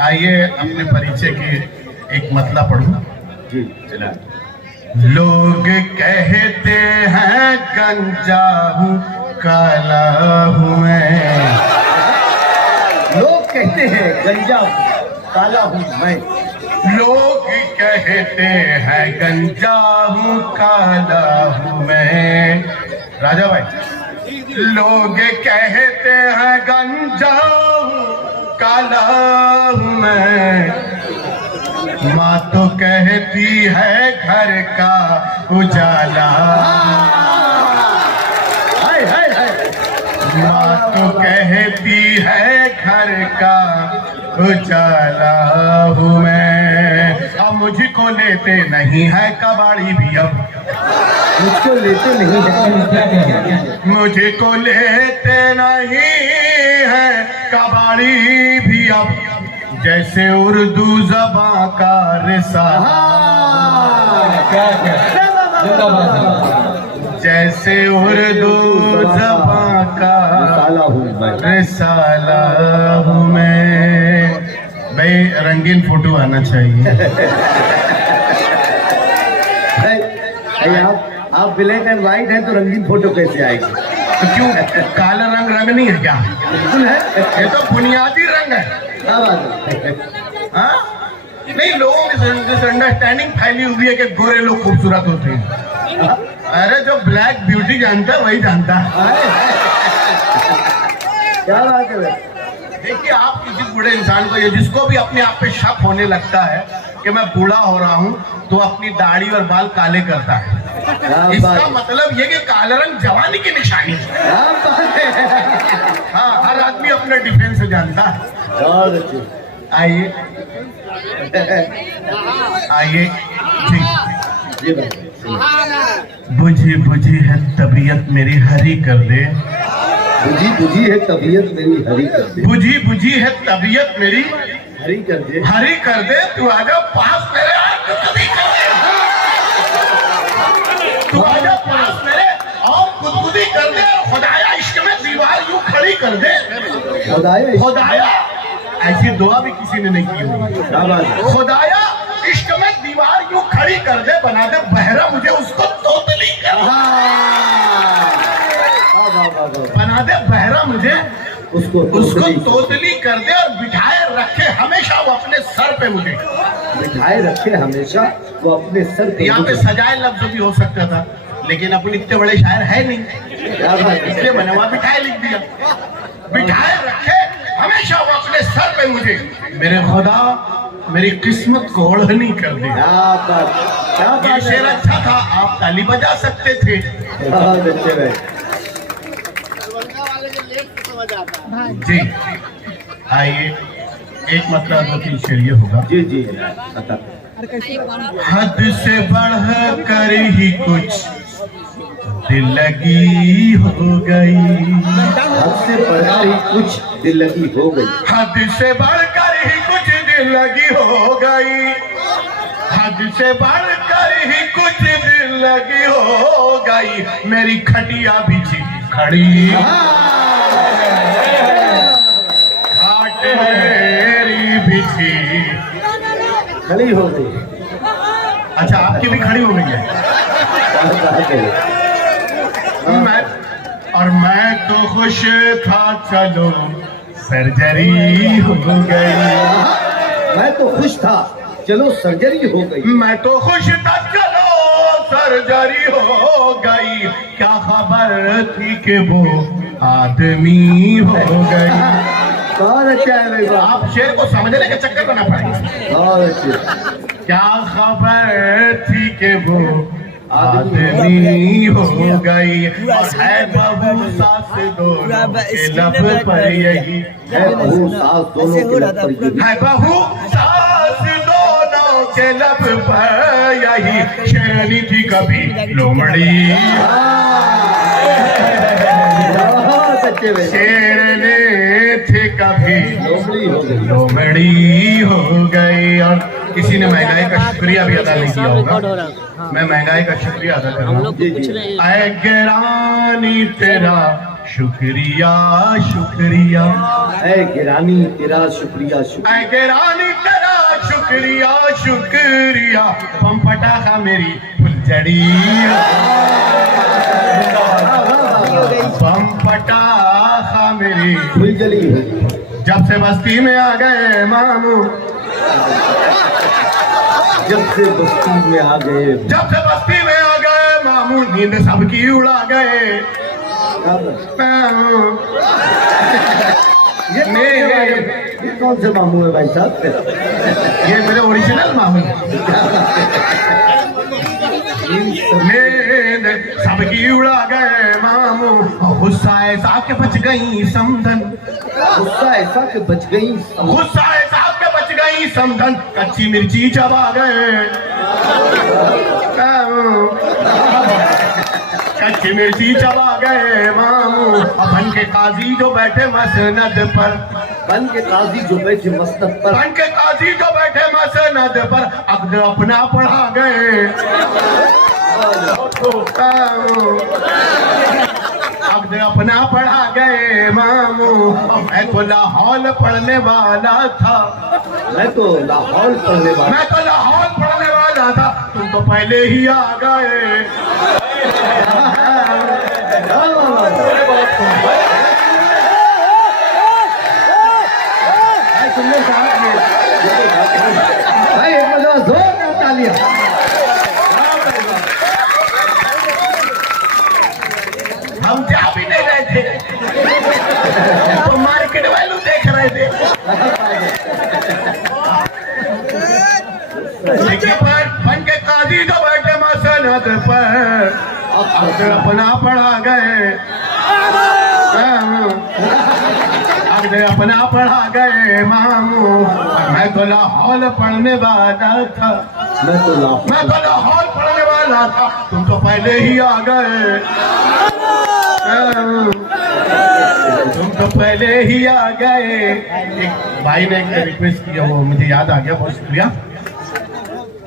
आइए अपने परिचय की एक मतलब पढ़ूं जी चला। लोग कहते हैं गंजा हूँ काला हूँ मैं। लोग कहते हैं गंजा हूँ काला हूँ मैं। लोग कहते हैं गंजा हूँ काला हूँ मैं। राजा भाई, लोग कहते हैं गंजा हूँ काला हूँ मैं। माँ तो कहती है घर का उजाला। हाय हाय हाय। माँ तो कहती है घर का उजाला हूँ मैं। अब मुझको लेते नहीं है कबाड़ी भी अब। मुझको लेते नहीं है। मुझको लेते नहीं है कबाड़ी भी अब। जैसे उर्दू ज़बां का रिसाला। जैसे उर्दू ज़बां का रिसाला हूँ मैं। भाई रंगीन फोटो आना चाहिए। आप ब्लैक एंड व्हाइट हैं तो रंगीन फोटो कैसे आएगी? तो क्यों काला रंग नहीं है क्या? बिल्कुल है। ये तो बुनियादी रंग है। क्या बात है? हाँ? नहीं, लोगों की अंडरस्टैंडिंग फैली हुई है कि गोरे लोग खूबसूरत होते हैं। अरे जो ब्लैक ब्यूटी जानता है वही जानता है। क्या बात है? देखिए, आप किसी बूढ़े इंसान को, ये जिसको भी अपने आप पे शक होने लगता है कि मैं बूढ़ा हो रहा हूँ, तो अपनी दाढ़ी और बाल काले करता है। इसका मतलब ये कि काला रंग जवानी की निशानी है। हाँ, हर आदमी अपने डिफेंस जानता है। आइए आइए जी। बुझी बुझी है तबीयत मेरी हरी कर दे। बुझी बुझी है तबीयत मेरी हरी कर दे। बुझी बुझी है तबीयत मेरी हरी कर दे। हरी कर दे। तू आजा पास मेरे खुदकुदी कर दे। तू आजा पास मेरे और खुदकुदी कर दे। खुदाया इश्क में दीवार यूं खड़ी कर दे। खुदाया ऐसी दुआ भी किसी ने नहीं की होगी। खुदाया इश्क में दीवार यूं खड़ी कर दे, बना दे बहरा मुझे उसको तोतली कर। बना दे बहरा मुझे उसको तोतली कर दे और बिठाए रखे हमेशा वो अपने सर पे मुझे। बिठाए रखे हमेशा वो अपने सर पे। यहाँ पे सजाए लफ्ज भी हो सकता था, लेकिन अपन इतने बड़े शायर है नहीं, इसलिए मैंने वहां बिठाए लिख दिया। बिठाए रखे हमेशा वो अपने सर पे मुझे। मेरे खुदा मेरी किस्मत को ओढ़नी कर दे। ये शेर अच्छा था, आप ताली बजा सकते थे। जी आइए, एक मतलब दो तीन शेर ये होगा। जी जी। हद से बढ़ कर ही कुछ दिल लगी हो गई। हद से बढ़कर ही कुछ दिल लगी हो गई। हद से बढ़कर ही कुछ दिल लगी हो गई। हद से बढ़कर ही कुछ दिल लगी हो गई। मेरी खटिया बिछी खड़ी खाट मेरी बिछी खड़ी हो गई। अच्छा, आपकी भी खड़ी हो गई है। मैं तो खुश था, चलो सर्जरी हो गई। मैं तो खुश था, चलो सर्जरी हो गई। मैं तो खुश था, चलो सर्जरी हो गई। क्या खबर थी कि वो आदमी हो गई। आप शेर को समझने के चक्कर में ना पड़े। क्या खबर थी कि वो आदमी हो गई। और है बहू सास दोनों के लब पर यही। है बहू सास दोनों के लब पर यही। है बहू सास दोनों के लब पर यही। शेरनी थी कभी लोमड़ी। शेरनी थी कभी लोमड़ी हो गई। और किसी ने महंगाई का शुक्रिया भी अदा नहीं किया होगा। मैं महंगाई का शुक्रिया अदा कर रहा हूँ। गिरानी तेरा शुक्रिया शुक्रिया ऐ गिरानी तेरा शुक्रिया शुक्रिया। ऐ गिरानी तेरा शुक्रिया शुक्रिया बम पटाखा मेरी फुलझड़ी बम पटाखा मेरी फुलझड़ी जब से बस्ती में आ गए मामू जब से बस्ती में आ गए जब से बस्ती में आ गए मामू नींद सबकी उड़ा गए मामू ये कौन से मामू है भाई साहब? ये मेरे ओरिजिनल मामू नींद सबकी उड़ा गए मामू गुस्सा ऐसा के बच गई समधन गुस्सा ऐसा कि बच गई गुस्सा ऐसा के बच गई समधन कच्ची मिर्ची चबा गए कच्ची मिर्ची चबा गए मामू अपन के काजी जो बैठे मसनद पर बन के काजी जो बैठे मसनद पर बन के काजी जो बैठे मसनद पर अब्द अपना पढ़ा गए अब्द अपना पढ़ा गए मामू मैं तो लाहौल पढ़ने वाला था मैं तो लाहौल पढ़ने वाला मैं तो लाहौल पढ़ने वाला था तुम तो पहले ही आ गए भाई एक मजा जोरदार तालियां। हम जा भी नहीं रहे थे तो मार्केट वालों देख रहे थे लेकिन पर बन के काजी जो बैठे मसनद पर अपना पढ़ा गए अपना पढ़ा गए मामू मैं तो लाहौल पढ़ने वाला था मैं तो लाहौल पढ़ने वाला था तुम तो पहले ही आ गए तुम तो पहले ही आ गए। एक भाई ने एक रिक्वेस्ट किया वो मुझे याद आ गया बहुत शुक्रिया।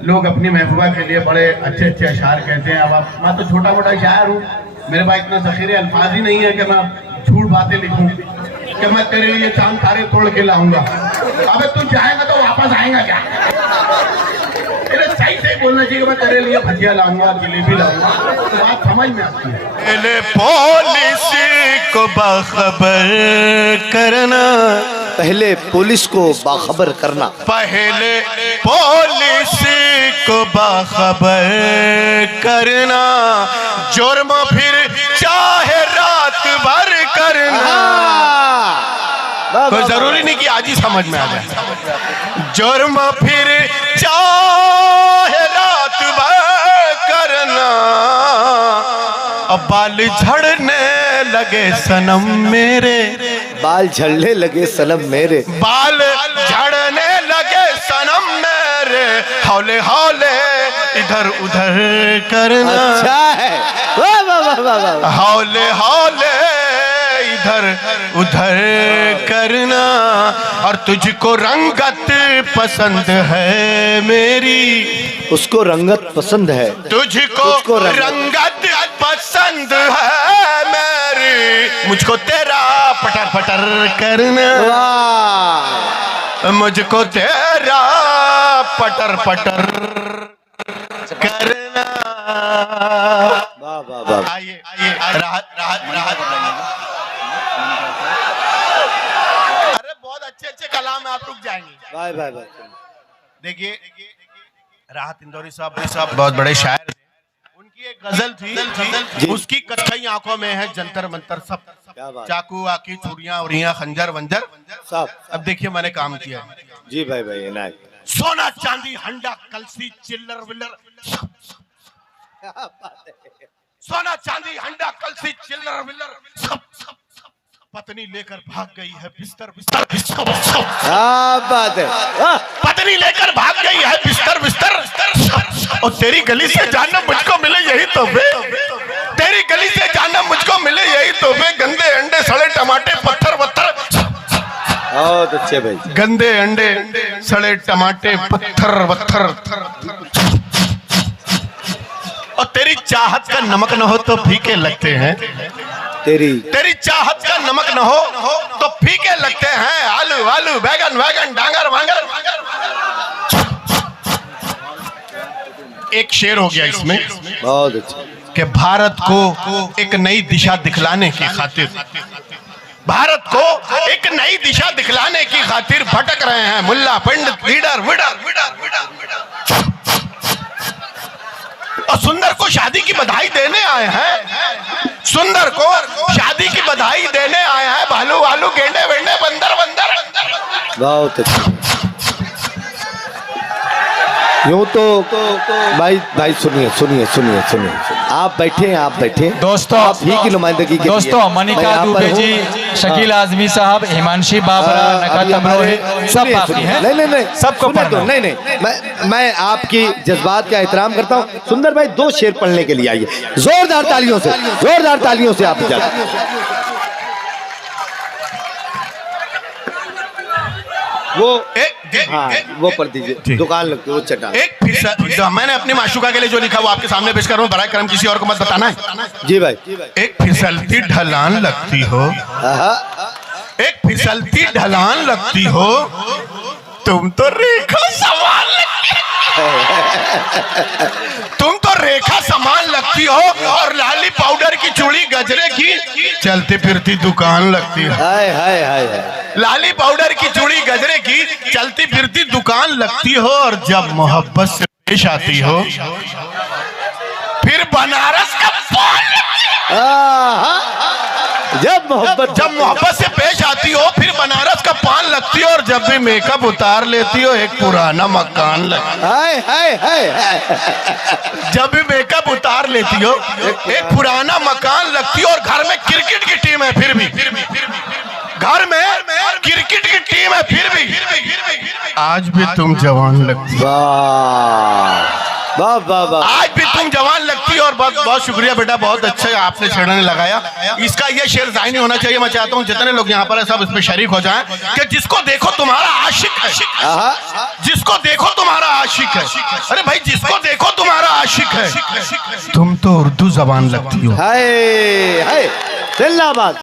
लोग अपनी महबूबा के लिए बड़े अच्छे अच्छे अशार कहते हैं। अब मैं तो छोटा मोटा शायर हूँ मेरे पास इतना ज़ख़ीरे अल्फाज ही नहीं है कि मैं झूठ बातें लिखूं कि मैं तेरे लिए चांद तारे तोड़ के लाऊंगा। अबे तू जाएगा तो वापस आएगा क्या? सही से बोलना चाहिए मैं तेरे लिए भजिया लाऊंगा जलेबी लाऊंगा तो बात समझ में आती है। पहले पुलिस को बाखबर करना पहले पुलिस को बाखबर करना पहले पुलिस को बाखबर करना जुर्म फिर चाहे रात भर करना। कोई जरूरी नहीं कि आज ही समझ में आ जाए। जुर्म फिर चाहे रात भर करना अब बाल झड़ने लगे सनम मेरे बाल झड़ने लगे सनम मेरे बाल झड़ने लगे सनम मेरे हौले हौले इधर उधर करना। अच्छा है वाह वाह वाह वाह वाह। हौले हौले इधर उधर करना और तुझको रंगत पसंद है मेरी उसको रंगत पसंद है तुझको रंगत पसंद है मेरी मुझको तेरा पटर पटर करना मुझको तेरा पटर पटर करना। वाह वाह वाह। आइए राहत राहत राहत अरे बहुत अच्छे अच्छे कलाम में आप रुक जाएंगे। Bye bye bye. देखिए राहत इंदौरी साहब बहुत बड़े शायर थे। उनकी एक गजल थी उसकी कत्थई आंखों में है जंतर मंतर सब चाकू आकी छुरियां उरियां खंजर वंजर सब। अब देखिए मैंने काम किया है। जी भाई भाई इनायत। सोना चांदी हंडा कलसी चिल्लर विल्लर सोना चांदी हंडा कलसी चिल्लर विल्लर सब सब पत्नी लेकर भाग गई है बिस्तर बिस्तर क्या बात है। पत्नी लेकर भाग गई है बिस्तर बिस्तर और तेरी गली से जानना मुझको मिले यही तोहफे तेरी गली से जानना मुझको मिले यही तोहफे गंदे अंडे सड़े टमाटे पत्थर वत्थर बहुत अच्छे भाई। गंदे अंडे सड़े टमाटे पत्थर वत्थर और तेरी चाहत का नमक न हो तो फीके लगते हैं तेरी चाहत का नमक न हो तो फीके लगते हैं आलू आलू बैगन वैगन डांगर वांगर। एक शेर हो गया इसमें बहुत अच्छा कि भारत को एक नई दिशा दिखलाने की खातिर, भारत को एक नई दिशा दिखलाने की खातिर भटक रहे हैं मुल्ला पंडित लीडर विडर विडर विडर विडर। और सुंदर को शादी की बधाई देने आए हैं, सुंदर को शादी की बधाई देने आए हैं भालू वालू गेंडे वेंडे बंदर बंदर। बहुत अच्छा। यूं तो भाई सुनिए सुनिए सुनिए सुनिए, आप बैठे दोस्तों, आप ही की नुमाइंदगी के दोस्तों लिए मनिका मैं दुबे जी, शकील आजमी साहब, हिमांशी बाबरा, नकद अमरोही, सब बाकी हैं। नहीं सबको पढ़ना। नहीं मैं आपकी जज्बात का एहतराम करता हूँ। सुंदर भाई 2 शेर पढ़ने के लिए आइए, जोरदार तालियों से आप इजाजत। वो वो पढ़ दीजिए, दुकान लगती है वो चटा। एक फिसल, मैंने अपनी माशुका के लिए जो लिखा वो आपके सामने पेश कर रहा हूँ, बराए करम किसी और को मत बताना है। जी भाई। एक फिसलती ढलान लगती हो, एक फिसलती ढलान लगती हो, तुम तो रेखा समान लगती हो, तुम तो रेखा समान लगती हो और लाली पाउडर की चूड़ी गजरे की चलती फिरती दुकान लगती है। हाय हाय हाय हाय। लाली पाउडर की चूड़ी गजरे की चलती फिरती दुकान लगती हो और जब मोहब्बत से पेश आती हो फिर बनारस का पान लगती हो। जब मोहब्बत से पेश आती हो फिर बनारस का पान लगती हो और जब भी मेकअप उतार लेती हो एक पुराना मकान लगती है। हाय हाय हाय। जब भी मेकअप उतार लेती हो एक पुराना मकान लगती हो और घर में क्रिकेट की टीम है फिर भी घर में क्रिकेट की टीम है फिर भी आज भी तुम जवान लगती हो। वाह वाह वाह। आज भी तुम जवान लगती हो और बहुत बहुत शुक्रिया बेटा, बहुत अच्छा आपने छेड़ने लगाया। इसका ये शेर जाहिर नहीं होना चाहिए। मैं चाहता हूँ जितने लोग यहाँ पर है सब इसमें शरीक हो जाएं कि जिसको देखो तुम्हारा आशिक है, जिसको देखो तुम्हारा आशिक है। अरे भाई जिसको देखो तुम्हारा आशिक है। तुम तो उर्दू जबान लगती हो। हाय हाय जिंदाबाद।